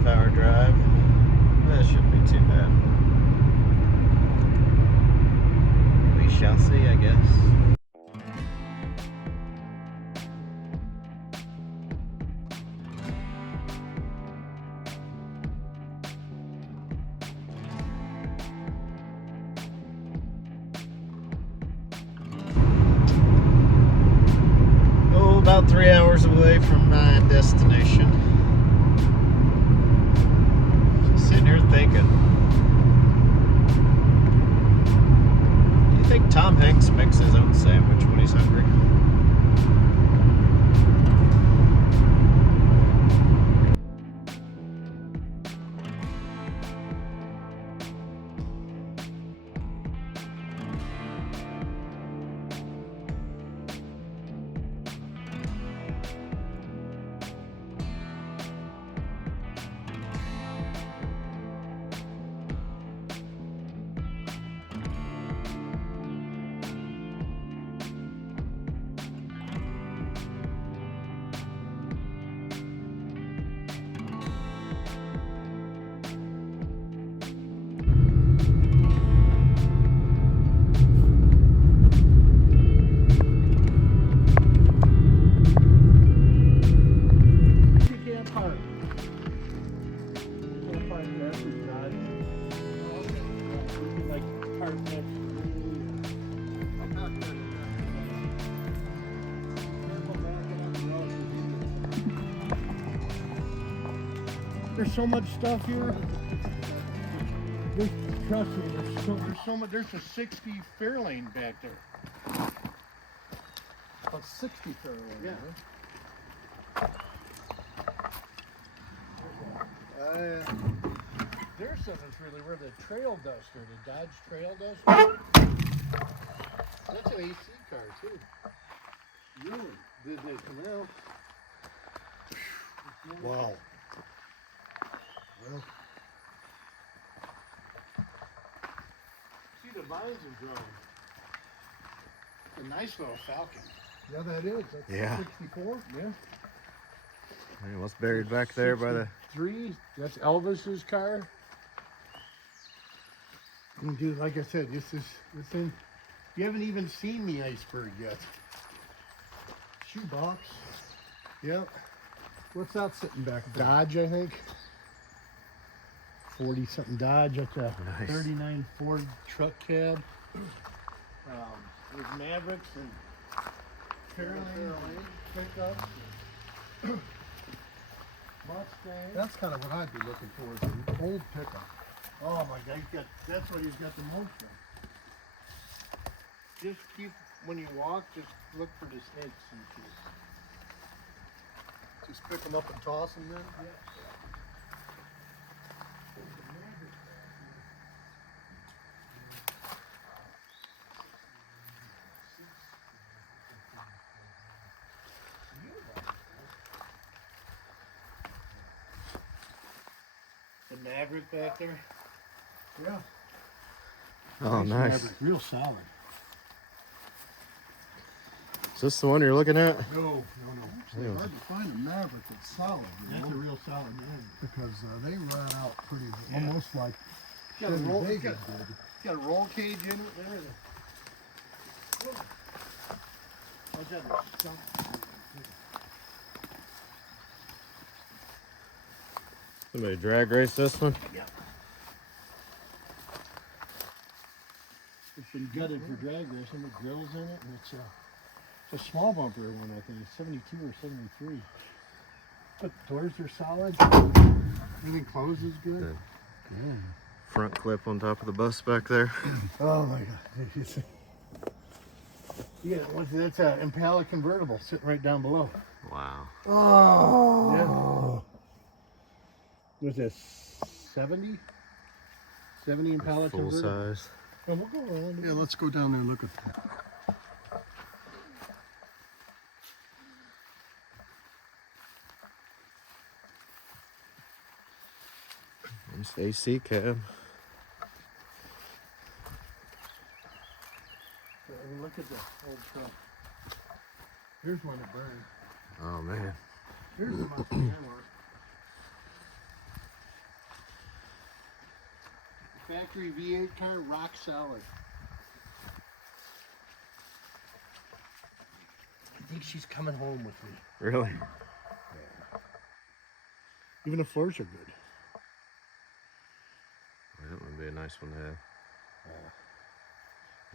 2.5-hour drive. That shouldn't be too bad. We shall see, I guess. About 3 hours away from my destination. Just sitting here thinking. Do you think Tom Hanks makes his own sandwich when he's hungry? There's so much stuff here. Trust me, there's so much. There's a 60 Fairlane back there. A 60 Fairlane. Yeah. There's something that's really rare. The Trail Duster, the Dodge Trail Duster. That's an AC car too. Really? Did they come out? Wow. Well, see the vines are growing. It's a nice little Falcon. Yeah, that is. That's 64. Yeah. Man, what's buried back there by the... 3. That's Elvis's car. And dude, like I said, this thing. You haven't even seen the iceberg yet. Shoebox. Yep. What's that sitting back there? Dodge, I think. 40-something Dodge. That's a nice 39 Ford truck cab. There's Mavericks and Fairlane pickups. Mustang. That's kind of what I'd be looking for, is an old pickup. Oh my God, that's what he's got the most of. Just keep, when you walk, just look for the snakes and just pick them up and toss them then? Yeah. The Maverick back there? Yeah. Oh, nice. Maverick, real solid. Is this the one you're looking at? No. It's hard to find a Maverick that's solid. That's a real solid Maverick. Because they run out pretty, almost like got a roll cage in it and everything. How's that? Somebody drag race this one? Yeah. It's been gutted for drag racing. The grill's in it, and it's a small bumper one, I think. It's 72 or 73. But doors are solid. Everything closes good. Yeah. Front clip on top of the bus back there. Oh my God. Yeah, that's an Impala convertible sitting right down below. Wow. Oh. Yeah. Was this 70? 70 Impala Full convertible. size. Oh, we'll go around. Yeah, let's go down there and look at that. Nice AC cab. Look at the old truck. Here's one that burned. Oh man. Here's the Mustang I want. Factory V8 car, rock solid. I think she's coming home with me. Really? Yeah. Even the floors are good. That would be a nice one to have.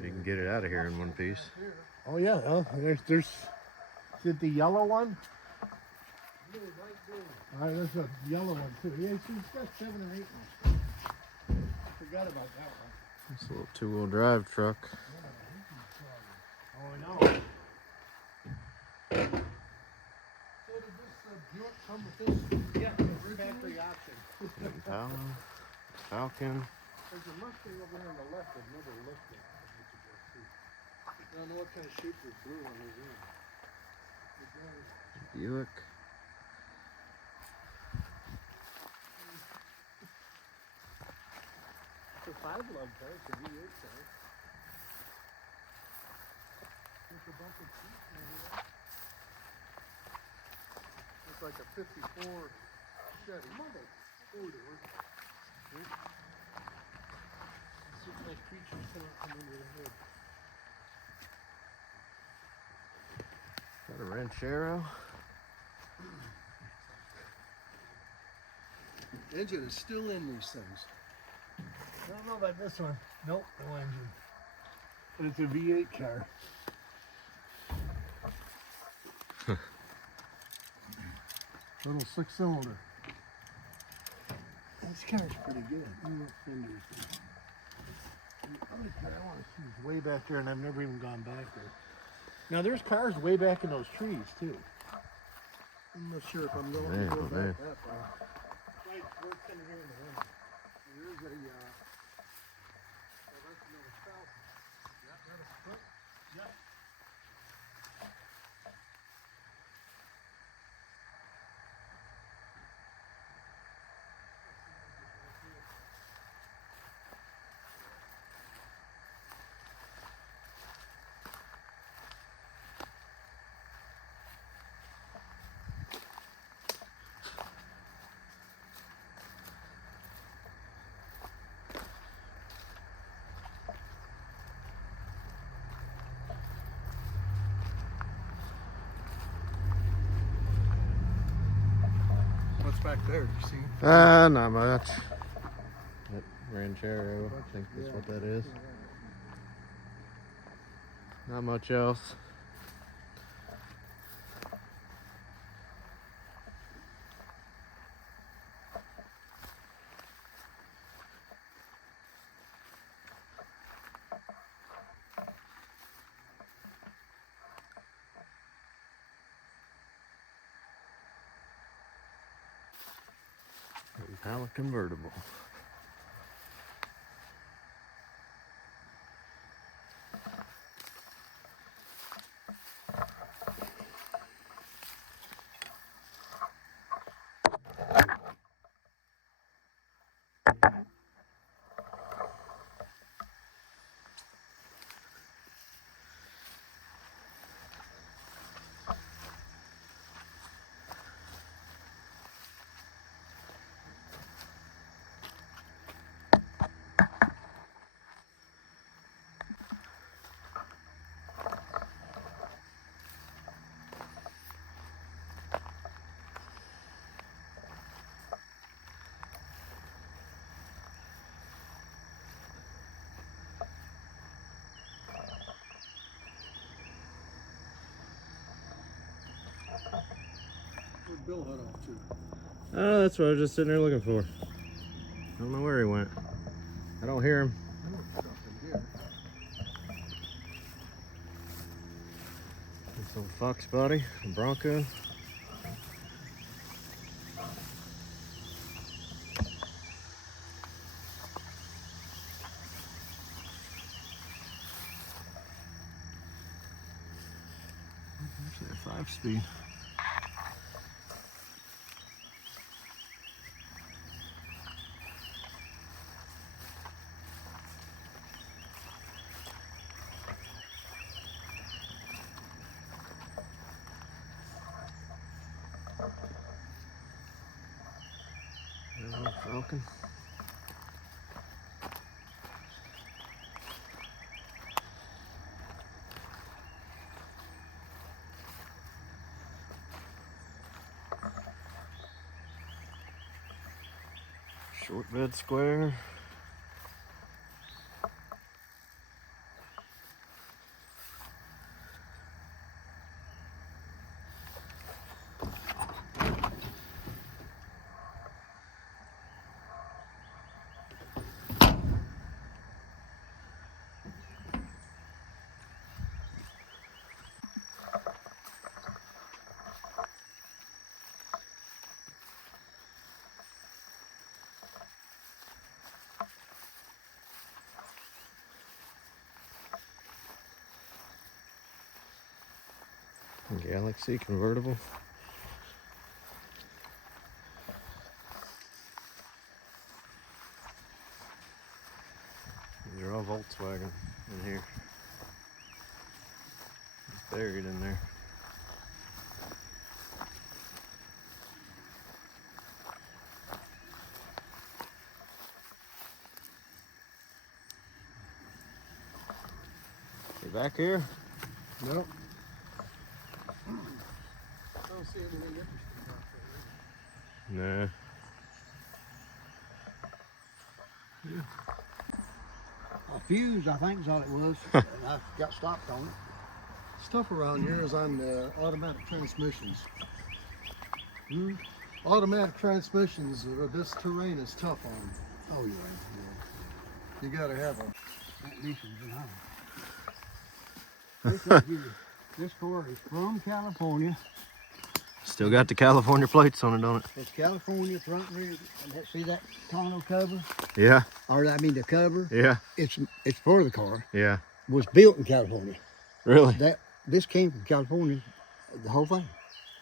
You can get it out of here in one piece. Oh yeah, there's is it the yellow one? All right, there's a yellow one too. Yeah, she's got 7 or 8 ones. Forgot about that one. It's a little 2-wheel drive truck. Oh, I know. So did this Buick come with this? Yeah, factory option. Falcon. There's a Mustang over here on the left I've never looked at. I don't know what kind of shape this blue one is in. Buick. It's a 5-lug car, it's a V8 car. It's a bumper seat, maybe that. It's like a 54 Chevy. Mother, older. Looks like creatures come under the hood. Got a Ranchero. Engine is still in these things. I don't know about this one. Nope, no engine. But it's a V8 car. Little 6-cylinder. This car's pretty good. Fenders. The other car I want to see is way back there, and I've never even gone back there. Now there's cars way back in those trees too. I'm not sure if I'm going to go back that far. Right, we're kind of here in the winter. There is a that's another Falcon. Yeah, that is quick. Yeah. What's back there? Do you see? Not much. That Ranchero, I think that's what that is. Not much else. Impala convertible. Where'd Bill head off to? Oh, that's what I was just sitting there looking for. I don't know where he went. I don't hear him. Here. This little Fox body, a Bronco. Actually a 5-speed. Falcon. Short bed square. Galaxy convertible. These are all Volkswagen in here. It's buried in there. You back here? Nope. I don't see anything interesting out there. Nah. A fuse, I think, is all it was. And I got stopped on it. Stuff around here is on the automatic transmissions. Automatic transmissions, this terrain is tough on. Oh, yeah. You gotta have them. Transmissions and all. This car is from California. Still got the California plates on it, don't it? It's California front and rear. And see that tonneau cover? Yeah. Or I mean the cover? Yeah. It's for the car. Yeah. Was built in California. Really? This came from California. The whole thing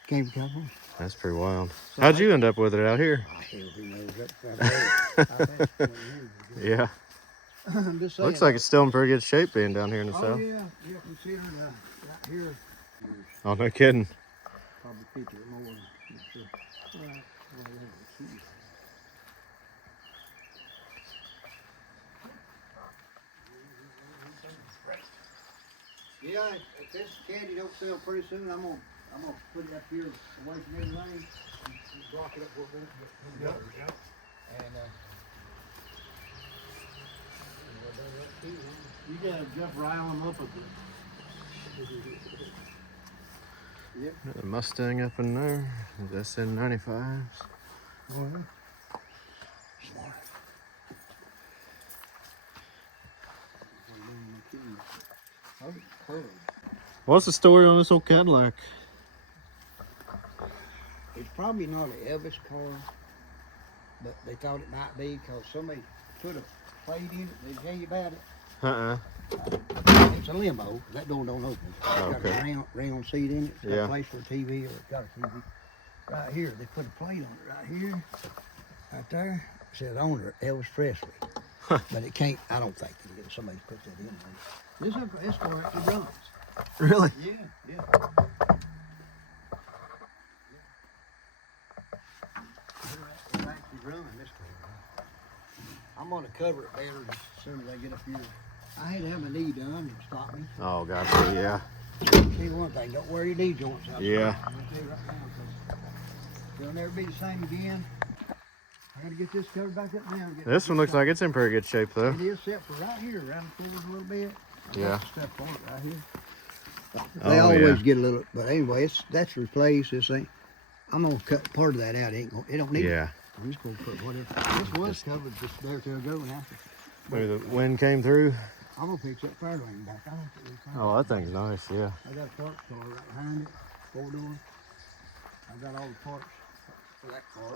came from California. That's pretty wild. How'd you end up with it out here? Oh, hell, who knows? I've had it 20 years ago. Yeah. I'm just saying. Looks like it's still in pretty good shape being down here in the Oh south. yeah, yeah. Considering right here, Oh, no kidding. probably 50 or more. I'm sure. Right. Well, yeah, the keys. Yeah, if this caddy don't sell pretty soon, I'm gonna put it up here away from everything and block it up where it won't get Yep. And You gotta just rile them up a bit. Got a Mustang up in there. That's in 95s. oh, yeah. Smart. I'm curved. What's the story on this old Cadillac? It's probably not an Elvis car, but they thought it might be because somebody put a plate in it. They tell you about it. Uh-uh. It's a limo. That door don't open. It's got Okay. a round seat in it. It's got Yeah. a place for a TV, or it's got a TV. Right here, they put a plate on it right here. Right there. It says owner, Elvis Presley. But it can't, I don't think it is. Somebody put that in there. This car actually runs. Really? Yeah, yeah. It's actually running this car. I'm gonna cover it better as soon as I get up here. I had to have my knee done. It stopped me. Oh, gotcha. Yeah. Tell you one thing, don't wear your knee joints out. Yeah. I'm gonna tell you right now, 'cause it'll never be the same again. I gotta get this covered back up now. This one looks like it's in pretty good shape, though. It is set for right here, around the corners a little bit. I got Yeah. the stuff on it right here. Oh, They always yeah. get a little, but anyway, that's replaced. This ain't. I'm gonna cut part of that out. It don't need. Yeah. I'm just gonna put whatever. This was covered just there till ago and after. Maybe the wind came through. I'm gonna fix that fire lane back. I don't think we can. Oh, that thing's nice, yeah. I got a parts car right behind it, 4-door. I got all the parts for that car.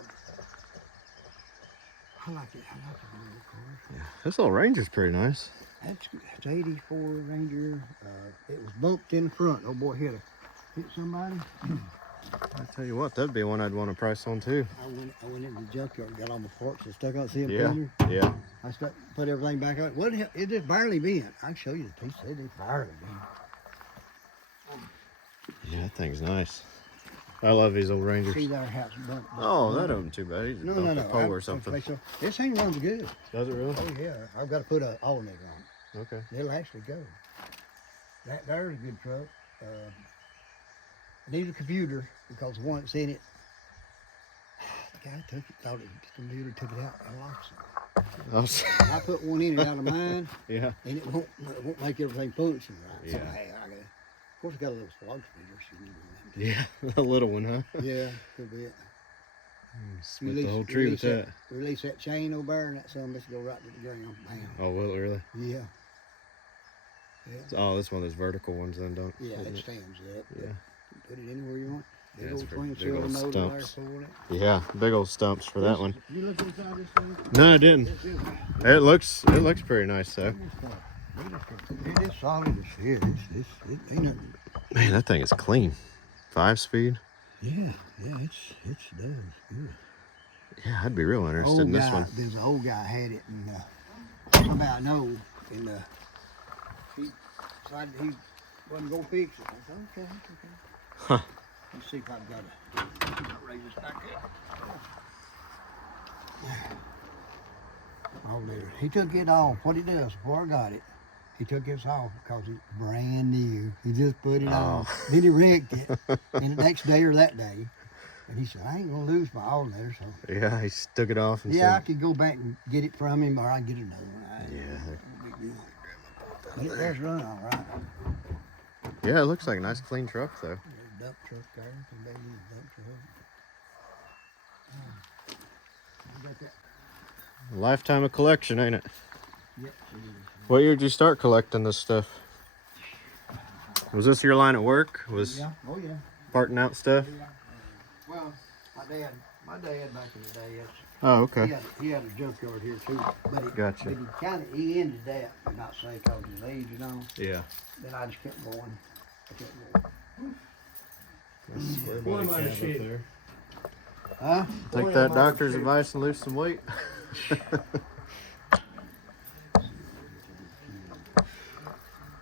I like it. I like the little cars. Yeah. This little Ranger's pretty nice. That's 84 Ranger. It was bumped in the front. Oh boy, hit somebody. I tell you what, that'd be one I'd want to price on, too. I went into the junkyard and got all my parts and stuck out. See them Yeah. fender? Yeah. I put everything back out. What the hell? It just barely bent. I can show you the piece. It just barely bent. Yeah, that thing's nice. I love these old Rangers. See that house bumped. Oh, that isn't too bad. He's No, bumped no, a no. pole or something. This thing runs good. Does it really? Oh yeah. I've got to put an alternator on Okay. it. It'll actually go. That there's a good truck. It needs a computer because the one that's in it, the guy I took it, thought it was gonna be able to take it out. I lost it. Oh, so- I put one in and out of mine, yeah. and it won't make everything function right. So, Yeah. hey, of course, I got a little slug speeder. So you Yeah, a little one, huh? yeah, could be it. Split the whole tree with that. Release that chain over there, and that son of a bitch go right to the ground. Bam. Oh, will it really? Yeah. Yeah. Oh, this one of those vertical ones then, don't? Yeah, isn't it it? stands up. Yeah. Put it anywhere you want. Yeah, Big it's old pretty twin big cylinder old motor there stumps. for it. Yeah, big old stumps for that one. You look inside this thing? No, I didn't. It's just- It looks pretty nice though. It is solid as shit. It ain't nothing. Man, that thing is clean. 5-speed. Yeah, it's done. Good. Yeah, I'd be real interested in this one. There's an old guy had it, and somebody I know, and he decided he wasn't gonna fix it. I said, okay. Huh. Let's see if I've got raise this back up. Oh, there. He took it off. What he does before I got it, he took this off because it's brand new. He just put it on. Then he wrecked it, and the next day or that day, and he said, I ain't gonna lose my alternator, so. Yeah, he took it off and Yeah, I said, could go back and get it from him, or I can get another one. yeah. But it does run all right. Yeah, it looks like a nice clean truck though. There's a dump truck there. They need a dump truck. You got that? A lifetime of collection, ain't it? Yep, it is. What year did you start collecting this stuff? Was this your line at work? Was Yeah. Oh yeah. parting out stuff? Yeah. Well, my dad back in the day, Oh, okay. he had a junkyard here too. But Gotcha. he ended that, not say because of his age, you know. Yeah. Then I just kept going. Boy, am I in shape. Huh? Take that doctor's advice and lose some weight.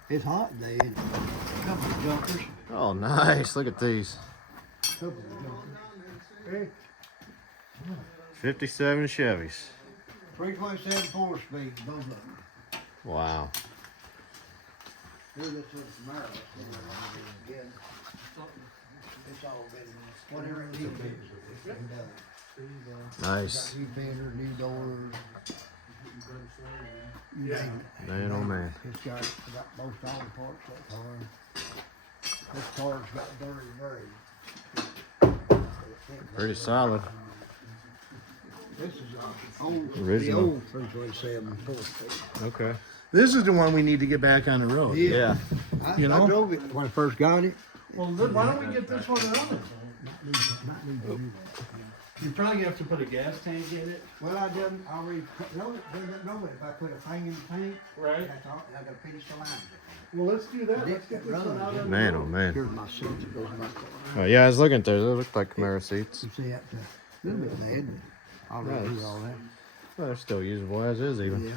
It's hot today, ain't it? Couple of jumpers. Oh, nice. Look at these. Couple of jumpers. Hey. 57 Chevys. 327 4-speed, both of them. Wow. Here's this little Camaro. Again, it's all been, whatever it needs to be, it's been done. Nice. Got new fender, new doors. You Yeah. name it. Man, oh man. It's got most all the parts of that car. This car's got very. Pretty solid. This is the Original. old 327 4-speed. Okay. This is the one we need to get back on the road. Yeah. I know? drove it when I first got it. Well, then why don't we get this one running? You probably have to put a gas tank in it. Well, I done already, no, if I put a thing in the tank, Right. that's all, I gotta finish the lines. Well, let's do that. Let's get this one out on Man, the oh road. man. Here's my seats, it goes back there. Oh, yeah, I was looking at those. They look like Camaro seats. You see, that's a little bit bad, but I'll Nice. do all that. Well, they're still usable as is even. Yeah,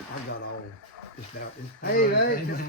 I got all, just about, hey,